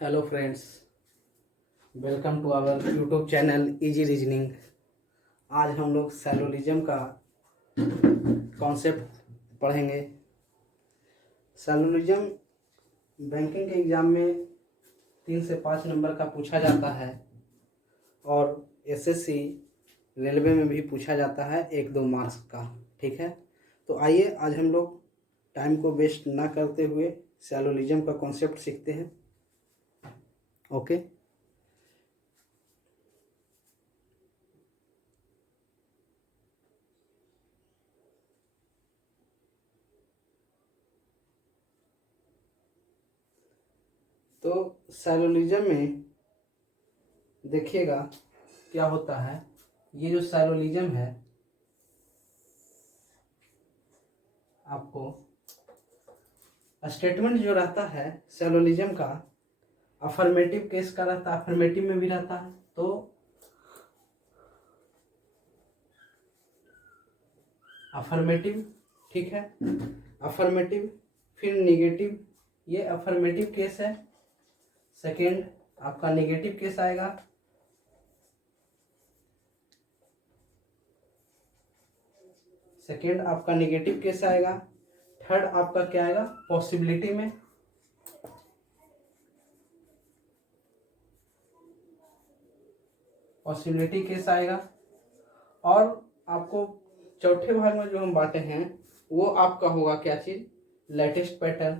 Hello friends, welcome to our YouTube channel easy reasoning. आज हम लोग सैलोलिज्म का कॉन्सेप्ट पढ़ेंगे। सैलोलिज्म बैंकिंग के एग्ज़ाम में 3 से 5 नंबर का पूछा जाता है और एसएससी रेलवे में भी पूछा जाता है 1-2 मार्क्स का। ठीक है, तो आइए आज हम लोग टाइम को वेस्ट ना करते हुए सैलोलिज्म का कॉन्सेप्ट सीखते हैं। ओके, तो सैलोलिज्म में देखिएगा क्या होता है। ये जो सैलोलिज्म है, आपको स्टेटमेंट जो रहता है सैलोलिज्म का, अफर्मेटिव केस का रहता है, अफर्मेटिव में भी रहता है। तो अफर्मेटिव, ठीक है, अफर्मेटिव, फिर निगेटिव, ये अफर्मेटिव केस है। सेकेंड आपका निगेटिव केस आएगा। सेकेंड आपका निगेटिव केस आएगा। थर्ड आपका क्या आएगा, पॉसिबिलिटी में। पॉसिबिलिटी केस आएगा। और आपको चौथे भाग में जो हम बांटे हैं वो आपका होगा क्या चीज, लेटेस्ट पैटर्न।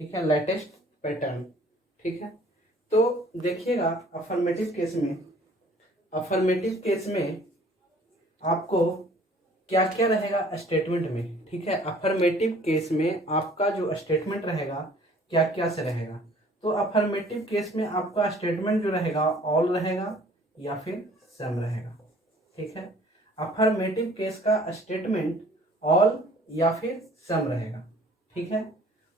ठीक है, लेटेस्ट पैटर्न। ठीक है, तो देखिएगा अफर्मेटिव केस में, अफर्मेटिव केस में आपको क्या क्या रहेगा स्टेटमेंट में। ठीक है, अफर्मेटिव केस में आपका जो स्टेटमेंट रहेगा क्या क्या से रहेगा। तो अफर्मेटिव केस में आपका स्टेटमेंट जो रहेगा ऑल रहेगा या फिर सम रहेगा। ठीक है, अफर्मेटिव केस का स्टेटमेंट ऑल या फिर सम रहेगा। ठीक है,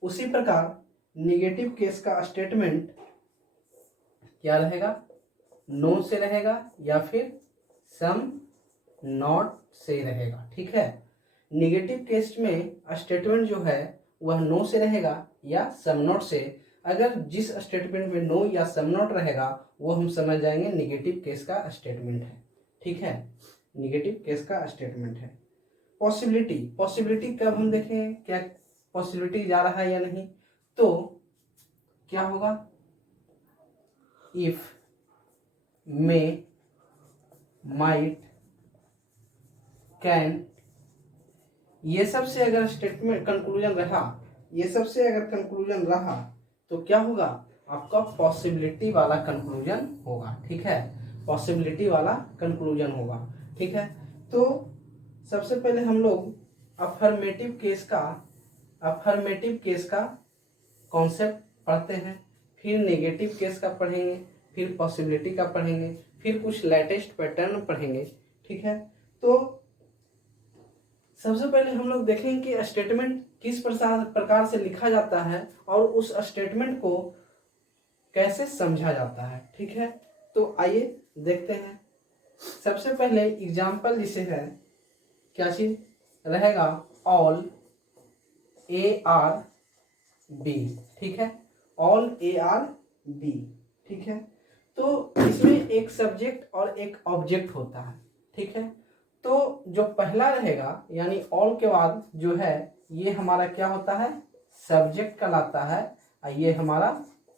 उसी प्रकार निगेटिव केस का स्टेटमेंट क्या रहेगा, नो से रहेगा या फिर सम नॉट से रहेगा। ठीक है, निगेटिव केस में स्टेटमेंट जो है वह नो से रहेगा या सम नॉट से। अगर जिस स्टेटमेंट में नो या सम नॉट रहेगा वो हम समझ जाएंगे निगेटिव केस का स्टेटमेंट है। ठीक है, निगेटिव केस का स्टेटमेंट है। पॉसिबिलिटी, पॉसिबिलिटी कब हम देखें क्या पॉसिबिलिटी जा रहा है या नहीं। तो क्या होगा, इफ, मे, माइट, कैन, ये सब से अगर स्टेटमेंट कंक्लूजन रहा, ये सब से अगर कंक्लूजन रहा तो क्या होगा, आपका पॉसिबिलिटी वाला कंक्लूजन होगा। ठीक है, पॉसिबिलिटी वाला कंक्लूजन होगा। ठीक है, तो सबसे पहले हम लोग अफर्मेटिव केस का कॉन्सेप्ट पढ़ते हैं, फिर नेगेटिव केस का पढ़ेंगे, फिर पॉसिबिलिटी का पढ़ेंगे, फिर कुछ लेटेस्ट पैटर्न पढ़ेंगे। ठीक है, तो सबसे पहले हम लोग देखेंगे कि स्टेटमेंट किस प्रकार से लिखा जाता है और उस स्टेटमेंट को कैसे समझा जाता है। ठीक है, तो आइए देखते हैं। सबसे पहले एग्जाम्पल जिसे है क्या चीज रहेगा, ऑल ए आर बी। ठीक है, ऑल ए आर बी। ठीक है, तो इसमें एक सब्जेक्ट और एक ऑब्जेक्ट होता है। ठीक है, तो जो पहला रहेगा यानी ऑल के बाद जो है ये हमारा क्या होता है, सब्जेक्ट कहलाता है और ये हमारा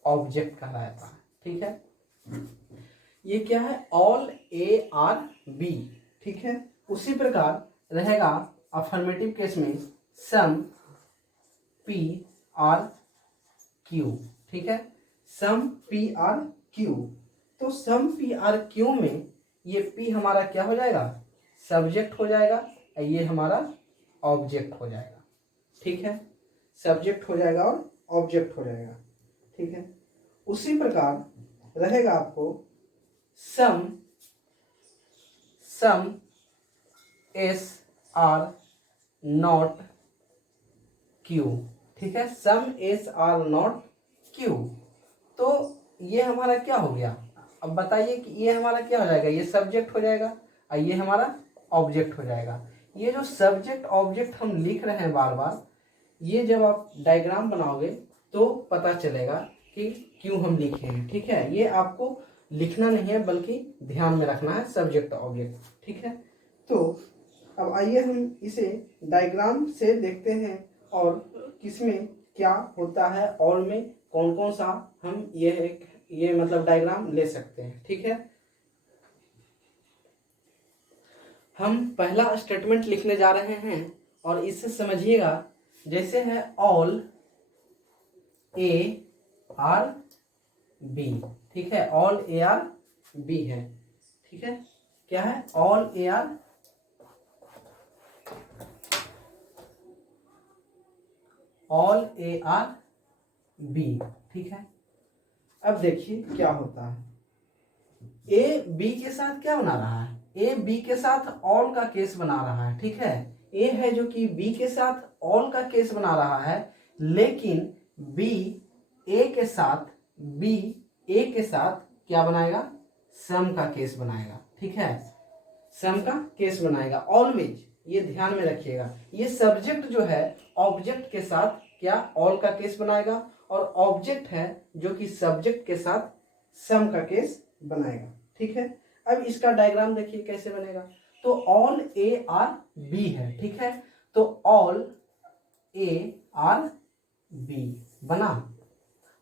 ऑब्जेक्ट कहलाता है। ठीक है, ये क्या है, ऑल ए आर बी। ठीक है, उसी प्रकार रहेगा अफर्मेटिव केस में सम पी आर क्यू। ठीक है, सम पी आर क्यू। तो सम पी आर क्यू में ये पी हमारा क्या हो जाएगा, सब्जेक्ट हो जाएगा और ये हमारा ऑब्जेक्ट हो जाएगा। ठीक है, सब्जेक्ट हो जाएगा और ऑब्जेक्ट हो जाएगा। ठीक है, उसी प्रकार रहेगा आपको सम एस आर नॉट क्यू। ठीक है, सम एस आर नॉट क्यू। तो ये हमारा क्या हो गया, अब बताइए कि ये हमारा क्या हो जाएगा, ये सब्जेक्ट हो जाएगा और ये हमारा ऑब्जेक्ट हो जाएगा। ये जो सब्जेक्ट ऑब्जेक्ट हम लिख रहे हैं बार बार, ये जब आप डायग्राम बनाओगे तो पता चलेगा कि क्यों हम लिखे हैं। ठीक है, ये आपको लिखना नहीं है बल्कि ध्यान में रखना है सब्जेक्ट ऑब्जेक्ट। ठीक है, तो अब आइए हम इसे डायग्राम से देखते हैं और किसमें क्या होता है, और में कौन कौन सा हम ये मतलब डायग्राम ले सकते हैं। ठीक है, हम पहला स्टेटमेंट लिखने जा रहे हैं और इससे समझिएगा, जैसे है ऑल ए आर बी। ठीक है, ऑल ए आर बी है। ठीक है, क्या है? All A are B. ठीक है, अब देखिए क्या होता है। ए बी के साथ क्या बना रहा है? ए बी के साथ ऑल का केस बना रहा है। ठीक है, ए है जो कि बी के साथ ऑल का केस बना रहा है, लेकिन बी ए के साथ क्या बनाएगा? सम का केस बनाएगा। ठीक है, सम का केस बनाएगा ऑलवेज, ये ध्यान में रखिएगा। ये सब्जेक्ट जो है ऑब्जेक्ट के साथ क्या ऑल का केस बनाएगा, और ऑब्जेक्ट है जो कि सब्जेक्ट के साथ सम का केस बनाएगा। ठीक है, अब इसका डायग्राम देखिए कैसे बनेगा। तो ऑल ए आर बी है। ठीक है, तो ऑल ए आर बी बना,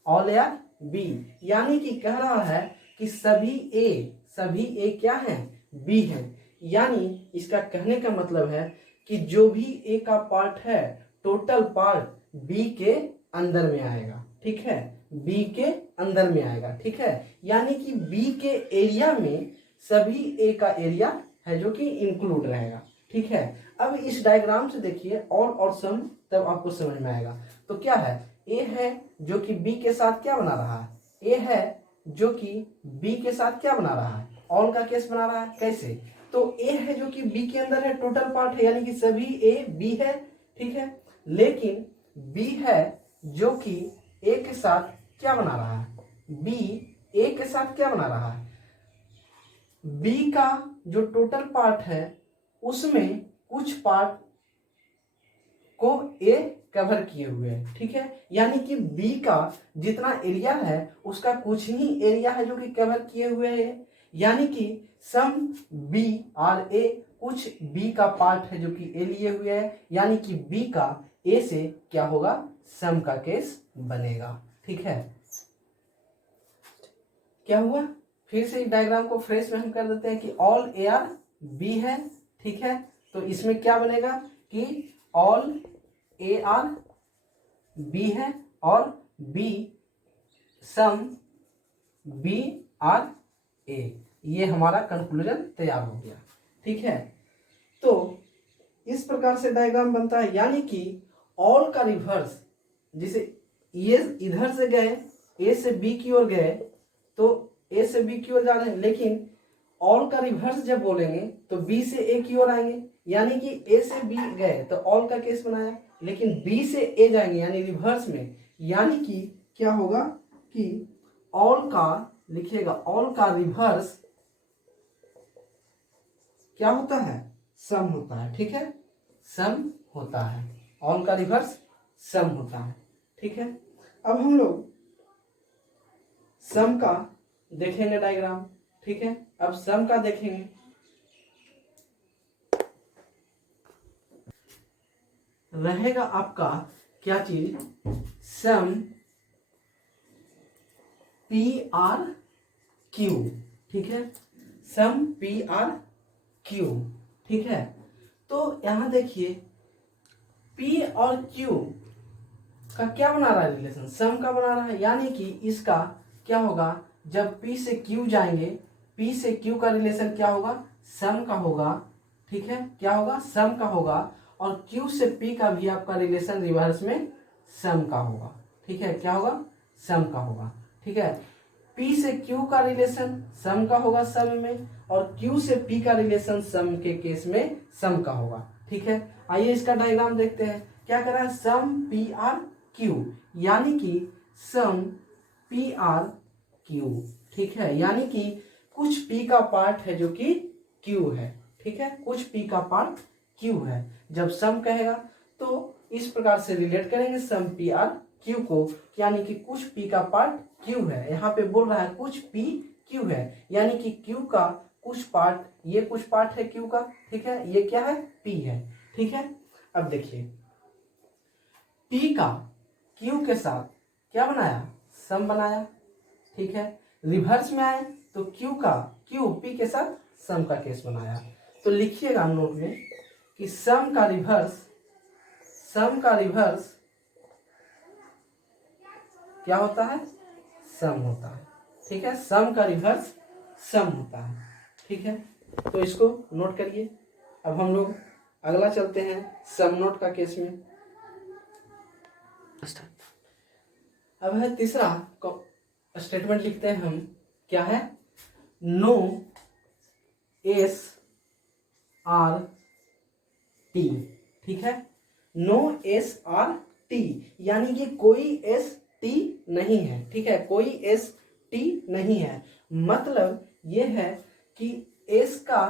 ऑल ए आर बी, यानी कि कह रहा है कि सभी ए क्या है? बी है। यानी इसका कहने का मतलब है कि जो भी ए का पार्ट है, टोटल पार्ट बी के अंदर में आएगा। ठीक है, बी के अंदर में आएगा। ठीक है, यानी कि बी के एरिया में सभी ए का एरिया है जो कि इंक्लूड रहेगा। ठीक है, अब इस डायग्राम से देखिए ऑल और सम, तब आपको समझ में आएगा। तो क्या है? ए है जो कि बी के साथ क्या बना रहा है? ए है जो कि बी के साथ क्या बना रहा है? ऑल का केस बना रहा है। कैसे? तो ए है जो कि बी के अंदर है, टोटल पार्ट है, यानी कि सभी ए बी है। ठीक है, लेकिन बी है जो कि ए के साथ क्या बना रहा है? बी ए के साथ क्या बना रहा है? बी का जो टोटल पार्ट है उसमें कुछ पार्ट को ए कवर किए हुए है। ठीक है, यानी कि बी का जितना एरिया है उसका कुछ ही एरिया है जो कि कवर किए हुए है, यानी कि सम बी आर ए, कुछ बी का पार्ट है जो कि ए लिए हुए है, यानी कि बी का ए से क्या होगा? सम का केस बनेगा। ठीक है, क्या हुआ? फिर से इस डायग्राम को फ्रेश में हम कर देते हैं कि ऑल ए आर बी है। ठीक है, तो इसमें क्या बनेगा कि ऑल ए आर बी है और be some B R A, ये हमारा कंक्लूजन तैयार हो गया। ठीक है, तो इस प्रकार से डायग्राम बनता है, यानी कि ऑल का रिवर्स, जैसे ये इधर से गए, ए से बी की ओर गए, तो ए से बी की ओर जा रहे हैं, लेकिन ऑल का रिवर्स जब बोलेंगे तो बी से ए की ओर आएंगे, यानी कि ए से बी गए तो ऑल का केस बनाया, लेकिन बी से ए जाएंगे यानी रिवर्स में, यानी कि क्या होगा कि ऑल का लिखिएगा, ऑल का रिवर्स क्या होता है? सम होता है। ठीक है, सम होता है, ऑल का रिवर्स सम होता है। ठीक है, अब हम लोग सम का देखेंगे डायग्राम। ठीक है, अब सम का देखेंगे। रहेगा आपका क्या चीज? Some P R Q. ठीक है, सम पी आर क्यू। ठीक है, तो यहां देखिए पी और क्यू का क्या बना रहा है रिलेशन? सम का बना रहा है, यानी कि इसका क्या होगा? जब P से Q जाएंगे, P से Q का रिलेशन क्या होगा? सम का होगा। ठीक है, क्या होगा? सम का होगा, और Q से P का भी आपका रिलेशन रिवर्स में सम का होगा। ठीक है, क्या होगा? सम का होगा। ठीक है, P से Q का रिलेशन सम का होगा सम में, और Q से P का रिलेशन सम के केस में सम का होगा। ठीक है, आइए इसका डायग्राम देखते हैं। क्या कर रहा है? सम पी आर क्यू, यानी कि सम पी आर क्यू। ठीक है, यानी कि कुछ P का पार्ट है जो कि Q है। ठीक है, कुछ P का पार्ट क्यू है। जब सम कहेगा तो इस प्रकार से रिलेट करेंगे सम पी आर क्यू को, यानी कि कुछ पी का पार्ट क्यू है। यहाँ पे बोल रहा है कुछ पी क्यू है, यानी कि क्यू का कुछ पार्ट, ये कुछ पार्ट है क्यू का, ठीक है, ये क्या है, पी है, ठीक है। अब देखिए पी का क्यू के साथ क्या बनाया, सम बनाया, ठीक है। रिवर्स में आए तो क्यू का क्यू पी के साथ सम का केस बनाया। तो लिखिएगा नोट में कि सम का रिवर्स क्या होता है, सम होता है, ठीक है। सम का रिवर्स सम होता है, ठीक है। तो इसको नोट करिए। अब हम लोग अगला चलते हैं सम नोट का केस में। अब है तीसरा स्टेटमेंट, लिखते हैं हम, क्या है, नो एस आर टी, ठीक है। नो एस आर टी यानी कि कोई एस टी नहीं है, ठीक है, कोई एस टी नहीं है। मतलब ये है कि एस का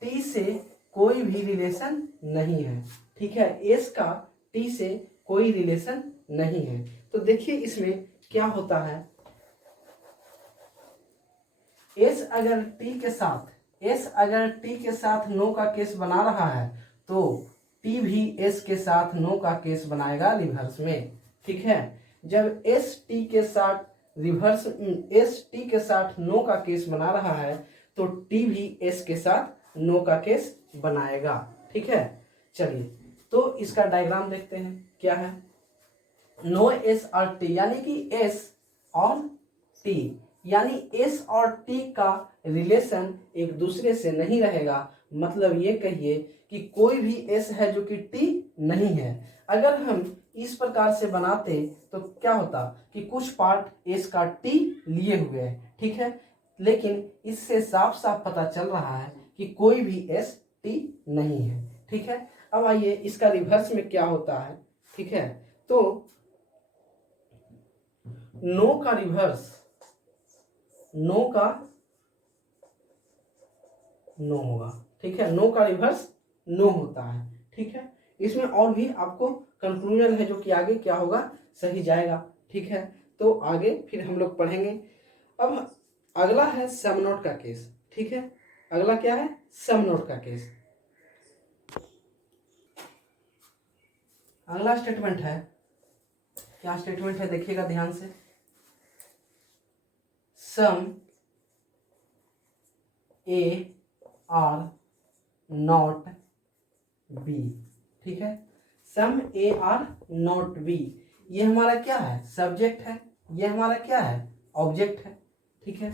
टी से कोई भी रिलेशन नहीं है, ठीक है। एस का टी से कोई रिलेशन नहीं है। तो देखिए इसमें क्या होता है, एस अगर टी के साथ नो का केस बना रहा है तो टी भी एस के साथ नो का केस बनाएगा रिवर्स में, ठीक है। जब एस टी के साथ नो का केस बना रहा है तो टी भी एस के साथ नो का केस बनाएगा, ठीक है। चलिए तो इसका डायग्राम देखते हैं, क्या है, नो एस और टी यानी कि एस और टी, यानी एस और टी का रिलेशन एक दूसरे से नहीं रहेगा। मतलब ये कहिए कि कोई भी एस है जो कि टी नहीं है। अगर हम इस प्रकार से बनाते तो क्या होता कि कुछ पार्ट एस का टी लिए हुए है, ठीक है। लेकिन इससे साफ साफ पता चल रहा है कि कोई भी एस टी नहीं है, ठीक है। अब आइए इसका रिवर्स में क्या होता है, ठीक है। तो नो का रिवर्स नो होगा, ठीक है। नो का रिवर्स नो होता है, ठीक है। इसमें और भी आपको कंक्लूजन है जो कि आगे क्या होगा, सही जाएगा, ठीक है। तो आगे फिर हम लोग पढ़ेंगे। अब अगला है सम नोट का केस, ठीक है। अगला क्या है, सम नोट का केस। अगला स्टेटमेंट है, क्या स्टेटमेंट है देखिएगा ध्यान से, सम ए आर नॉट बी, ठीक है। सम ए आर नॉट बी, ये हमारा क्या है, सब्जेक्ट है, ये हमारा क्या है, ऑब्जेक्ट है, ठीक है।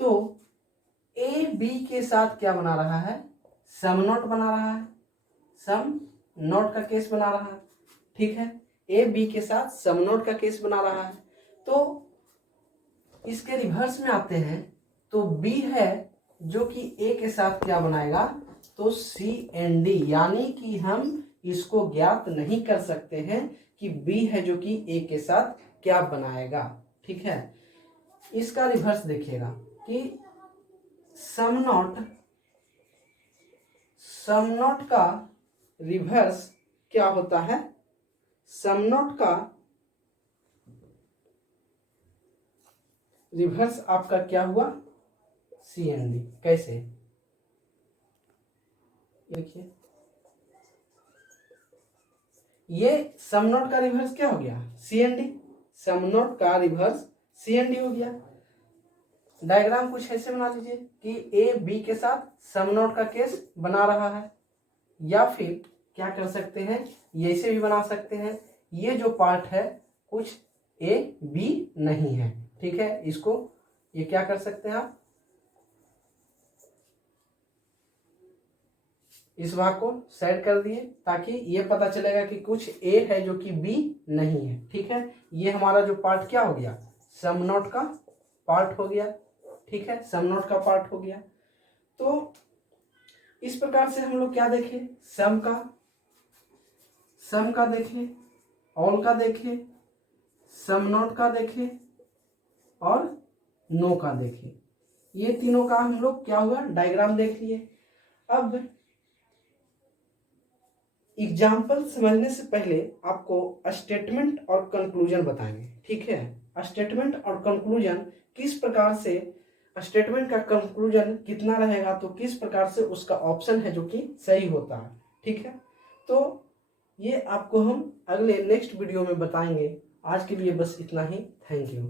तो ए बी के साथ क्या बना रहा है, सम नोट बना रहा है, सम नोट का केस बना रहा है, ठीक है। ए बी के साथ सम नोट का केस बना रहा है। तो इसके रिवर्स में आते हैं तो बी है जो कि ए के साथ क्या बनाएगा, तो सी एन डी, यानी कि हम इसको ज्ञात नहीं कर सकते हैं कि बी है जो कि ए के साथ क्या बनाएगा, ठीक है। इसका रिवर्स देखिएगा कि सम नोट का रिवर्स क्या होता है, सम नोट का रिवर्स आपका क्या हुआ, सी एन डी। कैसे, देखिए ये सम नोट का रिवर्स क्या हो गया, सी एन डी, सम नोट का रिवर्स सी एन डी हो गया। डायग्राम कुछ ऐसे बना लीजिए कि ए बी के साथ सम नोट का केस बना रहा है, या फिर क्या कर सकते हैं, ये ऐसे भी बना सकते हैं, ये जो पार्ट है कुछ ए बी नहीं है, ठीक है। इसको ये क्या कर सकते हैं आप, इस भाग को सेट कर दिए ताकि ये पता चलेगा कि कुछ ए है जो कि बी नहीं है, ठीक है। ये हमारा जो पार्ट क्या हो गया, सम नोट का पार्ट हो गया, ठीक है, सम नोट का पार्ट हो गया। तो इस प्रकार से हम लोग क्या देखें, सम का देखें, ऑल का देखें, सम नोट का देखें और नो का देखें। ये तीनों का हम लोग क्या हुआ, डायग्राम देख लिए। अब एग्जाम्पल समझने से पहले आपको स्टेटमेंट और कंक्लूजन बताएंगे, ठीक है। स्टेटमेंट और कंक्लूजन किस प्रकार से, स्टेटमेंट का कंक्लूजन कितना रहेगा तो किस प्रकार से उसका ऑप्शन है जो कि सही होता है, ठीक है। तो ये आपको हम अगले नेक्स्ट वीडियो में बताएंगे। आज के लिए बस इतना ही। Thank you.